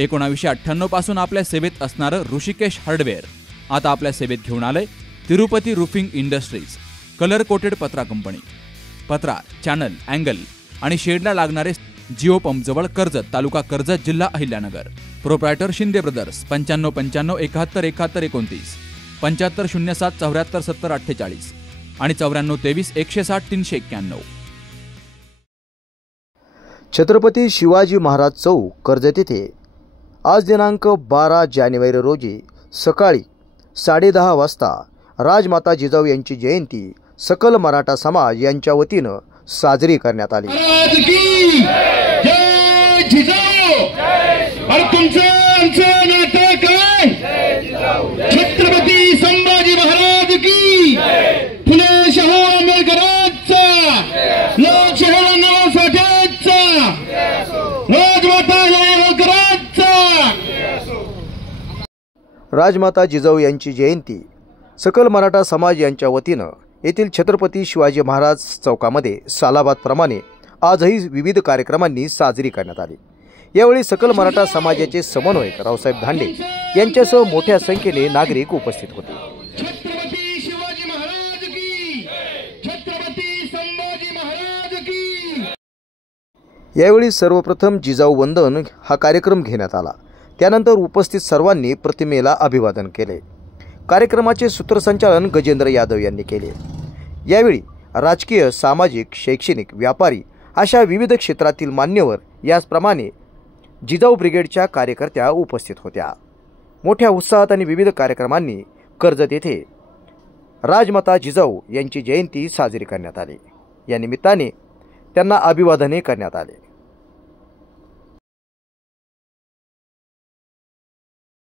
1998 पासून आपल्या सेवेत असणारं ऋषिकेश हार्डवेअर आता आपल्या सेवेत घेऊन आलंय Tirupati roofing industries, colour coated पत्रा कंपनी। पत्रा, चॅनल, अँगल आणि शेडला लागणारे जिओ पंप जवळ कर्जत, तालुका कर्जत, जिल्हा अहिल्यानगर। प्रोप्रायटर शिंदे ब्रदर्स 95 95 71 71 29, 75 07 74 70 48 आणि 94 23 160 391। छत्रपती शिवाजी महाराज चौक, कर्जत येथे आज दिनांक 12 जानेवारी रोजी सकाळी 10:30 वाजता राजमाता जिजाऊ यांची जयंती सकल मराठा समाज यांच्या वतीनं साजरी करण्यात आली। छत्रपती संभाजी महाराज की, फुले शाहू आंबेडकरांचा, लोकशाहीला नवासाठ्याचा, राजमाता जयवंतरांचा। राजमाता जिजाऊ यांची जयंती सकल मराठा समाज यांच्या वतीनं येथील छत्रपती शिवाजी महाराज चौकामध्ये सालाबादप्रमाणे आजही विविध कार्यक्रमांनी साजरी करण्यात आली। यावेळी सकल मराठा समाजाचे समन्वयक रावसाहेब धांडे यांच्यासह मोठ्या संख्येने नागरिक उपस्थित होते। छत्रपती शिवाजी महाराज की, छत्रपती संभाजी महाराज की। यावेळी सर्वप्रथम जिजाऊ वंदन हा कार्यक्रम घेण्यात आला। त्यानंतर उपस्थित सर्वांनी प्रतिमेला अभिवादन केले। कार्यक्रमाचे सूत्रसंचालन गजेंद्र यादव यांनी केले। यावेळी राजकीय, सामाजिक, शैक्षणिक, व्यापारी अशा विविध क्षेत्रातील मान्यवर याचप्रमाणे जिजाऊ ब्रिगेडच्या कार्यकर्त्या उपस्थित होत्या। मोठ्या उत्साहात आणि विविध कार्यक्रमांनी कर्जत येथे राजमाता जिजाऊ यांची जयंती साजरी करण्यात आली। या निमित्ताने त्यांना अभिवादने करण्यात आले।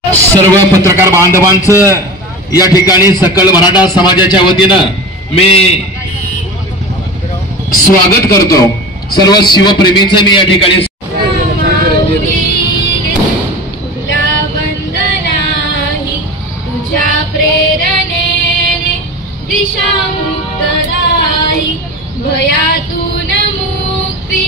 सर्व पत्रकार बांधवांचं या ठिकाणी सकल मराठा समाजाच्या वतीनं मी स्वागत करतो। सर्व शिवप्रेमींचं मी या ठिकाणी भयातून मुक्ती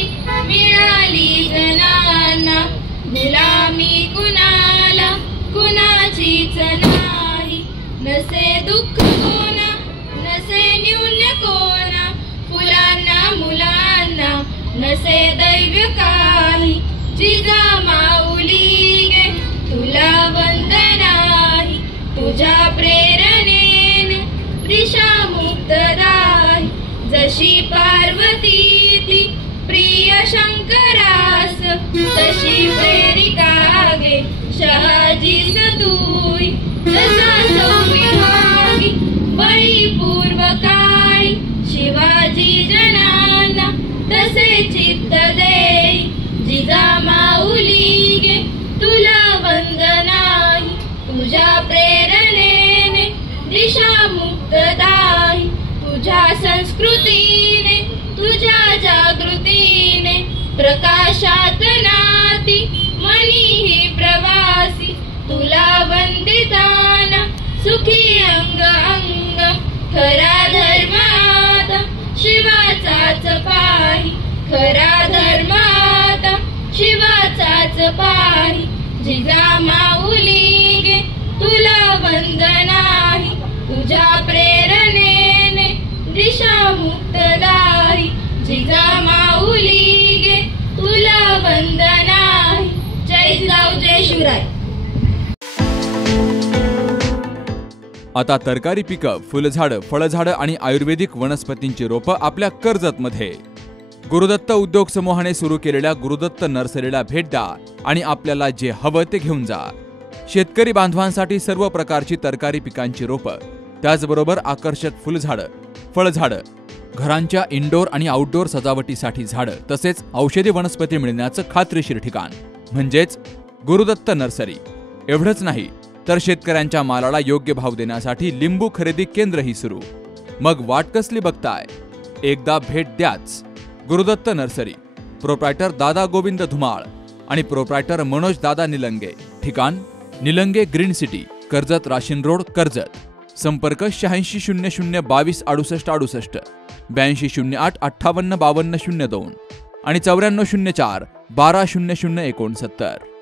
मिळाली जनांना, गुलामी कुणाला कुणाचीच नाही। नसे दुःख कोणा, नसे न्यून्य कोणा, फुलांना मुलांना नसे दैव्य काही। जिजा माऊली गे तुला वंदन आहे, तुझ्या प्रेरणेने दिशा मुक्तदायी। जशी पार्वती ती प्रिय शंकरास, तशी प्रेरिका गे शहाजी सतुई। जसा संविभागी बळी पूर्व काळी, शिवाजी जनांना तसे चित्त देई। जिजा माऊली गे तुला वंदन आहे, तुझ्या प्रेरणेने दिशा मुक्तदायी। तुझ्या संस्कृतीने, तुझ्या जागृतीने प्रकाशात नाती मनी ही प्रवासी। तुला वंदिताना सुखी अंग अंग, खरा धर्म आता शिवाचाच पाही। खरा धर्म आता शिवाचाच पाही। जिजा माऊली गे तुला वंदन आहे, तुझ्या प्रेरणेने दिशा मुक्तदायी। जिजा माऊली गे तुला वंदन आहे। जय जिजाऊ, जय शिवराय। आता तरकारी पिकं, फुलझाडं, फळझाडं आणि आयुर्वेदिक वनस्पतींची रोपं आपल्या कर्जतमध्ये। गुरुदत्त उद्योग समूहाने सुरू केलेल्या गुरुदत्त नर्सरीला भेट द्या आणि आपल्याला जे हवं ते घेऊन जा। शेतकरी बांधवांसाठी सर्व प्रकारची तरकारी पिकांची रोपं, त्याचबरोबर आकर्षक फुलझाडं, फळझाडं, घरांच्या इनडोर आणि आउटडोर सजावटीसाठी झाडं, तसेच औषधी वनस्पती मिळण्याचं खात्रीशीर ठिकाण म्हणजेच गुरुदत्त नर्सरी। एवढंच नाही तर शेतकऱ्यांच्या मालाला योग्य भाव देण्यासाठी लिंबू खरेदी केंद्रही सुरू। मग वाट कसली बघताय? एकदा भेट द्याच। गुरुदत्त नर्सरी, प्रोप्रायटर दादा गोविंद धुमाळ आणि प्रोप्रायटर मनोज दादा निलंगे। ठिकाण निलंगे ग्रीन सिटी, कर्जत राशीन रोड, कर्जत। संपर्क 86 00 22 68 68, 82 08 58 52 02 आणि 94 04 12 00 69।